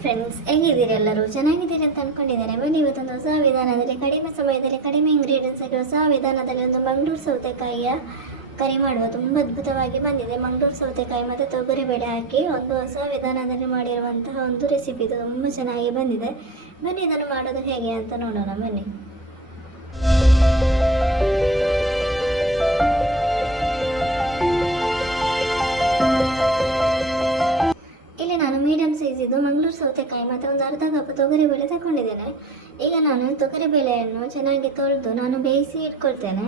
Friends, ಹೇಗಿದ್ದೀರಿ ಎಲ್ಲರೂ? ಚೆನ್ನಾಗಿದ್ದೀರಿ ಅಂತ ಅನ್ಕೊಂಡಿದ್ದಾರೆ ಬನ್ನಿ, ಇವತ್ತೊಂದು ಹೊಸ ವಿಧಾನದಲ್ಲಿ, ಕಡಿಮೆ ಸಮಯದಲ್ಲಿ ಕಡಿಮೆ ಇಂಗ್ರೀಡಿಯೆಂಟ್ಸ್ ಆಗಿ ಹೊಸ ವಿಧಾನದಲ್ಲಿ ಒಂದು ಮಂಗಳೂರು ಸೌತೆಕಾಯಿಯ ಕರಿ ಮಾಡುವ ತುಂಬ ಅದ್ಭುತವಾಗಿ ಬಂದಿದೆ. ಮಂಗಳೂರು ಸೌತೆಕಾಯಿ ಮತ್ತು ತೊಗರಿಬೇಳೆ ಹಾಕಿ ಒಂದು ಹೊಸ ವಿಧಾನದಲ್ಲಿ ಮಾಡಿರುವಂತಹ ಒಂದು ರೆಸಿಪಿ ಇದು ತುಂಬ ಚೆನ್ನಾಗಿ ಬಂದಿದೆ. ಬನ್ನಿ, ಇದನ್ನು ಮಾಡೋದು ಹೇಗೆ ಅಂತ ನೋಡೋಣ. ಬನ್ನಿ. ಸೌತೆಕಾಯಿ ಮತ್ತು ಒಂದು ಅರ್ಧ ಕಪ್ ತೊಗರಿಬೇಳೆ ತಗೊಂಡಿದ್ದೇನೆ ಈಗ ನಾನು ತೊಗರಿಬೇಳೆಯನ್ನು ಚೆನ್ನಾಗಿ ತೊಳೆದು ನಾನು ಬೇಯಿಸಿ ಇಟ್ಕೊಳ್ತೇನೆ.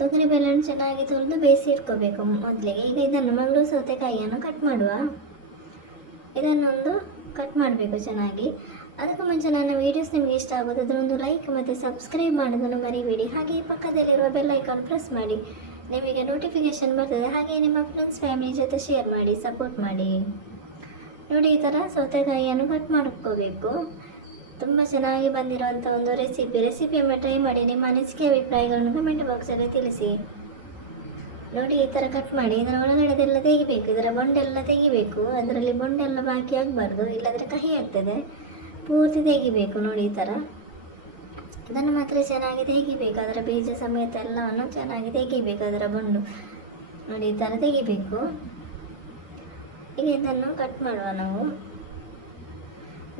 ತೊಗರಿಬೇಳೆಯನ್ನು ಚೆನ್ನಾಗಿ ತೊಳೆದು ಬೇಯಿಸಿ ಇಟ್ಕೋಬೇಕು ಮೊದಲಿಗೆ. ಈಗ ಇದನ್ನು ಮಂಗಳೂರು ಸೌತೆಕಾಯಿಯನ್ನು ಕಟ್ ಮಾಡುವ. ಇದನ್ನೊಂದು ಕಟ್ ಮಾಡಬೇಕು ಚೆನ್ನಾಗಿ. ಅದಕ್ಕೂ ಮುಂಚೆ ನನ್ನ ವೀಡಿಯೋಸ್ ನಿಮಗೆ ಇಷ್ಟ ಆಗುತ್ತೆ ಒಂದು ಲೈಕ್ ಮತ್ತು ಸಬ್ಸ್ಕ್ರೈಬ್ ಮಾಡೋದನ್ನು ಮರಿಬೇಡಿ. ಹಾಗೆ ಪಕ್ಕದಲ್ಲಿರುವ ಬೆಲ್ ಐಕಾನ್ ಪ್ರೆಸ್ ಮಾಡಿ. ನಿಮಗೆ ನೋಟಿಫಿಕೇಶನ್ ಬರ್ತದೆ. ಹಾಗೆ ನಿಮ್ಮ ಫ್ರೆಂಡ್ಸ್ ಫ್ಯಾಮಿಲಿ ಜೊತೆ ಶೇರ್ ಮಾಡಿ ಸಪೋರ್ಟ್ ಮಾಡಿ. ನೋಡಿ ಈ ಥರ ಸೌತೆಕಾಯಿಯನ್ನು ಕಟ್ ಮಾಡ್ಕೋಬೇಕು. ತುಂಬ ಚೆನ್ನಾಗಿ ಬಂದಿರುವಂಥ ಒಂದು ರೆಸಿಪಿ ರೆಸಿಪಿಯನ್ನು ಟ್ರೈ ಮಾಡಿ ನಿಮ್ಮ ಅನಿಸಿಕೆ ಅಭಿಪ್ರಾಯಗಳನ್ನು ಕಮೆಂಟ್ ಬಾಕ್ಸಲ್ಲಿ ತಿಳಿಸಿ. ನೋಡಿ ಈ ಥರ ಕಟ್ ಮಾಡಿ, ಇದರ ಒಳಗಡೆದೆಲ್ಲ ತೆಗಿಬೇಕು. ಇದರ ಬೊಂಡೆಲ್ಲ ತೆಗಿಬೇಕು. ಅದರಲ್ಲಿ ಬೊಂಡೆಲ್ಲ ಬಾಕಿ ಆಗಬಾರ್ದು, ಇಲ್ಲಾಂದರೆ ಕಹಿ ಆಗ್ತದೆ. ಪೂರ್ತಿ ತೆಗಿಬೇಕು ನೋಡಿ ಈ ಥರ. ಇದನ್ನು ಮಾತ್ರ ಚೆನ್ನಾಗಿ ತೆಗಿಬೇಕು. ಅದರ ಬೀಜ ಸಮೇತ ಎಲ್ಲವನ್ನು ಚೆನ್ನಾಗಿ ತೆಗಿಬೇಕು, ಅದರ ಬೊಂಡು. ನೋಡಿ ಈ ಥರ ತೆಗಿಬೇಕು. ಈಗ ಇದನ್ನು ಕಟ್ ಮಾಡುವ ನಾವು.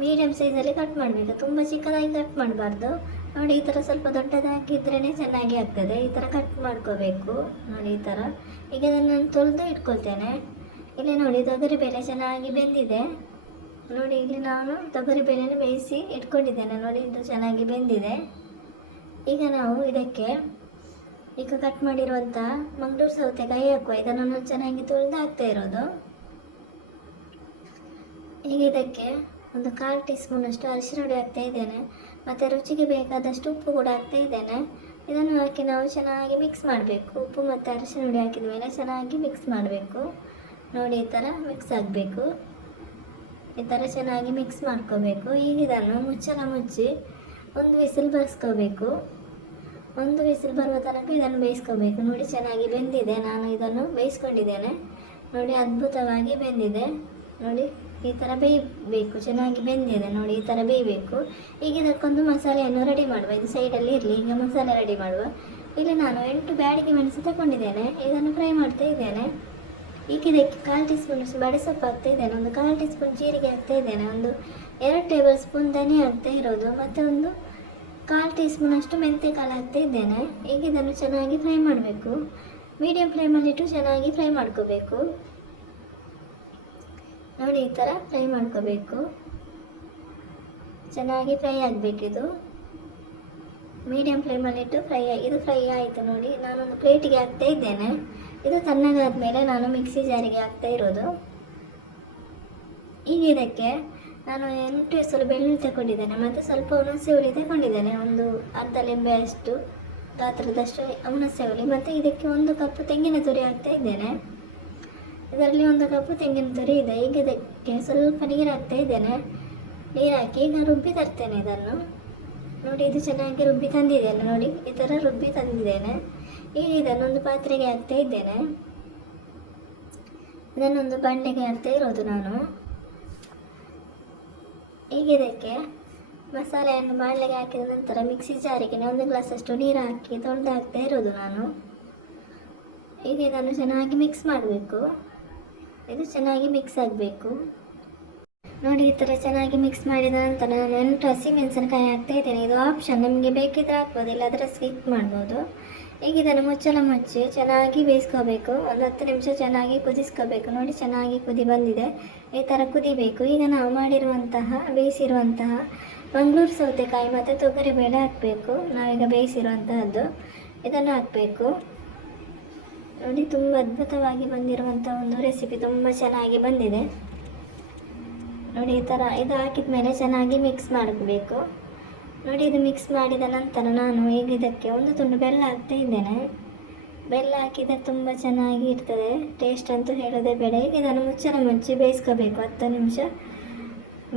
ಮೀಡಿಯಮ್ ಸೈಜಲ್ಲಿ ಕಟ್ ಮಾಡಬೇಕು. ತುಂಬ ಚಿಕ್ಕದಾಗಿ ಕಟ್ ಮಾಡಬಾರ್ದು. ನೋಡಿ, ಈ ಥರ ಸ್ವಲ್ಪ ದೊಡ್ಡದಾಗಿದ್ರೇ ಚೆನ್ನಾಗಿ ಆಗ್ತದೆ. ಈ ಥರ ಕಟ್ ಮಾಡ್ಕೋಬೇಕು. ನೋಡಿ, ಈ ಥರ ಈಗ ಅದನ್ನು ನಾನು ತೊಳೆದು ಇಟ್ಕೊಳ್ತೇನೆ. ಇಲ್ಲಿ ನೋಡಿ ತೊಗರಿಬೇಳೆ ಚೆನ್ನಾಗಿ ಬೆಂದಿದೆ. ನೋಡಿ, ಇಲ್ಲಿ ನಾನು ತೊಗರಿಬೇಳೆನ ಬೇಯಿಸಿ ಇಟ್ಕೊಂಡಿದ್ದೇನೆ. ನೋಡಿ, ಇದು ಚೆನ್ನಾಗಿ ಬೆಂದಿದೆ. ಈಗ ನಾವು ಇದಕ್ಕೆ ಈಗ ಕಟ್ ಮಾಡಿರುವಂಥ ಮಂಗಳೂರು ಸೌತೆಕಾಯಿ ಹಾಕುವ. ಇದನ್ನು ನಾನು ಚೆನ್ನಾಗಿ ತೊಳೆದು ಹಾಕ್ತಾ ಇರೋದು. ಈಗ ಇದಕ್ಕೆ ಒಂದು ಕಾಲು ಟೀ ಸ್ಪೂನಷ್ಟು ಅರಿಶಿನ ಹುಡಿ ಹಾಕ್ತಾ ಇದ್ದೇನೆ. ಮತ್ತು ರುಚಿಗೆ ಬೇಕಾದಷ್ಟು ಉಪ್ಪು ಕೂಡ ಹಾಕ್ತಾ ಇದ್ದೇನೆ. ಇದನ್ನು ಹಾಕಿ ನಾವು ಚೆನ್ನಾಗಿ ಮಿಕ್ಸ್ ಮಾಡಬೇಕು. ಉಪ್ಪು ಮತ್ತು ಅರಿಶಿನ ಹುಡಿ ಹಾಕಿದ ಮೇಲೆ ಚೆನ್ನಾಗಿ ಮಿಕ್ಸ್ ಮಾಡಬೇಕು. ನೋಡಿ, ಈ ಥರ ಮಿಕ್ಸ್ ಆಗಬೇಕು. ಈ ಥರ ಚೆನ್ನಾಗಿ ಮಿಕ್ಸ್ ಮಾಡ್ಕೋಬೇಕು. ಈಗ ಇದನ್ನು ಮುಚ್ಚಳ ಮುಚ್ಚಿ ಒಂದು ವಿಸಿಲ್ ಬರ್ಸ್ಕೋಬೇಕು. ಒಂದು ವಿಸಿಲ್ ಬರುವ ತನಕ ಇದನ್ನು ಬೇಯಿಸ್ಕೋಬೇಕು. ನೋಡಿ, ಚೆನ್ನಾಗಿ ಬೆಂದಿದೆ. ನಾನು ಇದನ್ನು ಬೇಯಿಸ್ಕೊಂಡಿದ್ದೇನೆ. ನೋಡಿ, ಅದ್ಭುತವಾಗಿ ಬೆಂದಿದೆ. ನೋಡಿ. ಈ ಥರ ಬೇಯಬೇಕು, ಚೆನ್ನಾಗಿ ಬೆಂದಿದೆ ನೋಡಿ, ಈ ಥರ ಬೇಯಬೇಕು. ಈಗ ಇದಕ್ಕೊಂದು ಮಸಾಲೆಯನ್ನು ರೆಡಿ ಮಾಡುವ, ಇದು ಸೈಡಲ್ಲಿ ಇರಲಿ, ಈಗ ಮಸಾಲೆ ರೆಡಿ ಮಾಡುವ. ಇಲ್ಲಿ ನಾನು ಎಂಟು ಬ್ಯಾಡಿಗೆ ಮೆಣಸು ತಗೊಂಡಿದ್ದೇನೆ, ಇದನ್ನು ಫ್ರೈ ಮಾಡ್ತಾ ಇದ್ದೇನೆ. ಈಗ ಇದಕ್ಕೆ ಕಾಲು ಟೀ ಸ್ಪೂನ್ ಬಡೆ ಸೊಪ್ಪು ಹಾಕ್ತಾ ಇದ್ದೇನೆ, ಒಂದು ಕಾಲು ಟೀ ಸ್ಪೂನ್ ಜೀರಿಗೆ ಹಾಕ್ತಾ ಇದ್ದೇನೆ, ಒಂದು ಎರಡು ಟೇಬಲ್ ಸ್ಪೂನ್ ಧನಿಯಾ ಹಾಕ್ತಾ ಇರೋದು, ಮತ್ತು ಒಂದು ಕಾಲು ಟೀ ಸ್ಪೂನ್ ಅಷ್ಟು ಮೆಂತ್ಯ ಕಾಳು ಹಾಕ್ತಾ ಇದ್ದೇನೆ. ಈಗ ಇದನ್ನು ಚೆನ್ನಾಗಿ ಫ್ರೈ ಮಾಡಬೇಕು. ಮೀಡಿಯಂ ಫ್ಲೇಮಲ್ಲಿಟ್ಟು ಚೆನ್ನಾಗಿ ಫ್ರೈ ಮಾಡ್ಕೋಬೇಕು. ನೋಡಿ, ಈ ಥರ ಫ್ರೈ ಮಾಡ್ಕೋಬೇಕು. ಚೆನ್ನಾಗಿ ಫ್ರೈ ಆಗಬೇಕಿದು ಮೀಡಿಯಂ ಫ್ಲೇಮಲ್ಲಿಟ್ಟು ಫ್ರೈ ಇದು ಫ್ರೈ ಆಯಿತು ನೋಡಿ, ನಾನೊಂದು ಪ್ಲೇಟಿಗೆ ಹಾಕ್ತಾ ಇದ್ದೇನೆ. ಇದು ತಣ್ಣಗಾದ ಮೇಲೆ ನಾನು ಮಿಕ್ಸಿ ಜಾರಿಗೆ ಹಾಕ್ತಾ ಇರೋದು. ಈಗ ಇದಕ್ಕೆ ನಾನು ಎಂಟು ಹೆಸರು ಬೆಳ್ಳುಳ್ಳಿ ತಗೊಂಡಿದ್ದೇನೆ, ಮತ್ತು ಸ್ವಲ್ಪ ಹುಣಸೆ ಹುಳಿ ತಗೊಂಡಿದ್ದೇನೆ, ಒಂದು ಅರ್ಧ ಲಿಂಬೆ ಅಷ್ಟು ಗಾತ್ರದಷ್ಟು ಹುಣಸೆ ಹುಳಿ. ಮತ್ತು ಇದಕ್ಕೆ ಒಂದು ಕಪ್ ತೆಂಗಿನ ತುರಿ ಹಾಕ್ತಾ ಇದ್ದೇನೆ. ಇದರಲ್ಲಿ ಒಂದು ಕಪ್ಪು ತೆಂಗಿನ ತುರಿ ಇದೆ. ಈಗ ಇದಕ್ಕೆ ಸ್ವಲ್ಪ ನೀರು ಹಾಕ್ತಾ ಇದ್ದೇನೆ. ನೀರು ಹಾಕಿ ಈಗ ರುಬ್ಬಿ ತರ್ತೇನೆ ಇದನ್ನು. ನೋಡಿ, ಇದು ಚೆನ್ನಾಗಿ ರುಬ್ಬಿ ತಂದಿದ್ದೇನೆ. ನೋಡಿ, ಈ ಥರ ರುಬ್ಬಿ ತಂದಿದ್ದೇನೆ. ಈಗ ಇದನ್ನೊಂದು ಪಾತ್ರೆಗೆ ಹಾಕ್ತಾ ಇದ್ದೇನೆ. ಇದನ್ನೊಂದು ಬಂಡೆಗೆ ಹಾಕ್ತಾ ಇರೋದು ನಾನು. ಈಗ ಇದಕ್ಕೆ ಮಸಾಲೆಯನ್ನು ಬಾಣಲೆಗೆ ಹಾಕಿದ ನಂತರ ಮಿಕ್ಸಿ ಜಾರಿಗೆ ಒಂದು ಗ್ಲಾಸಷ್ಟು ನೀರು ಹಾಕಿ ತೊಳೆದು ಹಾಕ್ತಾ ಇರೋದು ನಾನು. ಈಗ ಇದನ್ನು ಚೆನ್ನಾಗಿ ಮಿಕ್ಸ್ ಮಾಡಬೇಕು. ಇದು ಚೆನ್ನಾಗಿ ಮಿಕ್ಸ್ ಆಗಬೇಕು. ನೋಡಿ, ಈ ಥರ ಚೆನ್ನಾಗಿ ಮಿಕ್ಸ್ ಮಾಡಿದ ನಂತರ ನಾನು ಹಸಿ ಮೆಣಸಿನಕಾಯಿ ಹಾಕ್ತಾ ಇದ್ದೇನೆ. ಇದು ಆಪ್ಷನ್ ನಿಮಗೆ ಬೇಕಿದ್ರೆ ಹಾಕ್ಬೋದು, ಇಲ್ಲಾದರೆ ಸ್ಕಿಪ್ ಮಾಡ್ಬೋದು. ಈಗ ಇದನ್ನು ಮುಚ್ಚಲ ಮುಚ್ಚಿ ಚೆನ್ನಾಗಿ ಬೇಯಿಸ್ಕೋಬೇಕು. ಒಂದು ಹತ್ತು ನಿಮಿಷ ಚೆನ್ನಾಗಿ ಕುದಿಸ್ಕೋಬೇಕು. ನೋಡಿ, ಚೆನ್ನಾಗಿ ಕುದಿ ಬಂದಿದೆ. ಈ ಥರ ಕುದಿಬೇಕು. ಈಗ ನಾವು ಮಾಡಿರುವಂತಹ, ಬೇಯಿಸಿರುವಂತಹ ಮಂಗಳೂರು ಸೌತೆಕಾಯಿ ಮತ್ತು ತೊಗರಿಬೇಳೆ ಹಾಕಬೇಕು. ನಾವೀಗ ಬೇಯಿಸಿರುವಂತಹದ್ದು. ಇದನ್ನು ಹಾಕಬೇಕು. ನೋಡಿ, ತುಂಬ ಅದ್ಭುತವಾಗಿ ಬಂದಿರುವಂಥ ಒಂದು ರೆಸಿಪಿ ತುಂಬ ಚೆನ್ನಾಗಿ ಬಂದಿದೆ. ನೋಡಿ, ಈ ಥರ ಇದು ಹಾಕಿದ ಮೇಲೆ ಚೆನ್ನಾಗಿ ಮಿಕ್ಸ್ ಮಾಡಬೇಕು. ನೋಡಿ, ಇದು ಮಿಕ್ಸ್ ಮಾಡಿದ ನಂತರ ನಾನು ಈಗ ಇದಕ್ಕೆ ಒಂದು ತುಂಡು ಬೆಲ್ಲ ಹಾಕ್ತಾ ಇದ್ದೇನೆ. ಬೆಲ್ಲ ಹಾಕಿದ ತುಂಬ ಚೆನ್ನಾಗಿ ಇರ್ತದೆ. ಟೇಸ್ಟ್ ಅಂತೂ ಹೇಳೋದೇ ಬೇಡ. ಈಗ ಇದನ್ನು ಮುಚ್ಚನ ಮುಚ್ಚಿ ಬೇಯಿಸ್ಕೋಬೇಕು. ಹತ್ತು ನಿಮಿಷ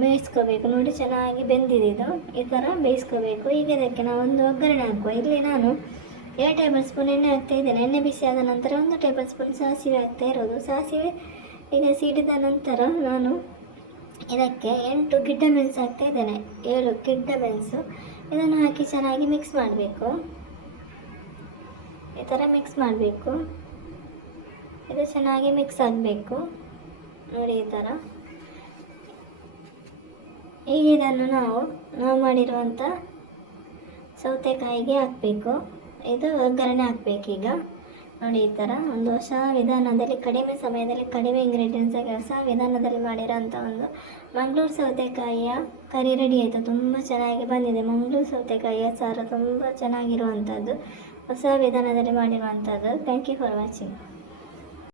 ಬೇಯಿಸ್ಕೋಬೇಕು. ನೋಡಿ, ಚೆನ್ನಾಗಿ ಬೆಂದಿದೆ ಇದು. ಈ ಥರ ಬೇಯಿಸ್ಕೋಬೇಕು. ಈಗ ಇದಕ್ಕೆ ನಾವು ಒಂದು ಒಗ್ಗರಣೆ ಹಾಕುವ. ಇಲ್ಲಿ ನಾನು ಎರಡು ಟೇಬಲ್ ಸ್ಪೂನ್ ಎಣ್ಣೆ ಹಾಕ್ತಾ ಇದ್ದೇನೆ. ಎಣ್ಣೆ ಬಿಸಿ ಆದ ನಂತರ ಒಂದು ಟೇಬಲ್ ಸ್ಪೂನ್ ಸಾಸಿವೆ ಹಾಕ್ತಾ ಇರೋದು. ಸಾಸಿವೆ ಈಗ ಸಿಡಿದ ನಂತರ ನಾನು ಇದಕ್ಕೆ ಎಂಟು ಗಿಡ್ಡ ಮೆಣಸು ಹಾಕ್ತಾ ಇದ್ದೇನೆ. ಏಳು ಗಿಡ್ಡ ಮೆಣಸು ಇದನ್ನು ಹಾಕಿ ಚೆನ್ನಾಗಿ ಮಿಕ್ಸ್ ಮಾಡಬೇಕು. ಈ ಥರ ಮಿಕ್ಸ್ ಮಾಡಬೇಕು. ಇದು ಚೆನ್ನಾಗಿ ಮಿಕ್ಸ್ ಆಗಬೇಕು. ನೋಡಿ ಈ ಥರ. ಈಗ ಇದನ್ನು ನಾವು ನಾವು ಮಾಡಿರುವಂಥ ಸೌತೆಕಾಯಿಗೆ ಹಾಕಬೇಕು. ಇದು ಒಗ್ಗರಣೆ ಹಾಕಬೇಕೀಗ ನೋಡಿ ಈ ಥರ ಒಂದು ಹೊಸ ವಿಧಾನದಲ್ಲಿ, ಕಡಿಮೆ ಸಮಯದಲ್ಲಿ ಕಡಿಮೆ ಇಂಗ್ರೀಡಿಯೆಂಟ್ಸಾಗಿ ಹೊಸ ವಿಧಾನದಲ್ಲಿ ಮಾಡಿರೋಂಥ ಒಂದು ಮಂಗಳೂರು ಸೌತೆಕಾಯಿಯ ಕರಿ ರೆಡಿ ಆಯಿತು. ತುಂಬ ಚೆನ್ನಾಗಿ ಬಂದಿದೆ. ಮಂಗಳೂರು ಸೌತೆಕಾಯಿಯ ಸಾರು ತುಂಬ ಚೆನ್ನಾಗಿರುವಂಥದ್ದು. ಹೊಸ ವಿಧಾನದಲ್ಲಿ ಮಾಡಿರುವಂಥದ್ದು. Thank you for watching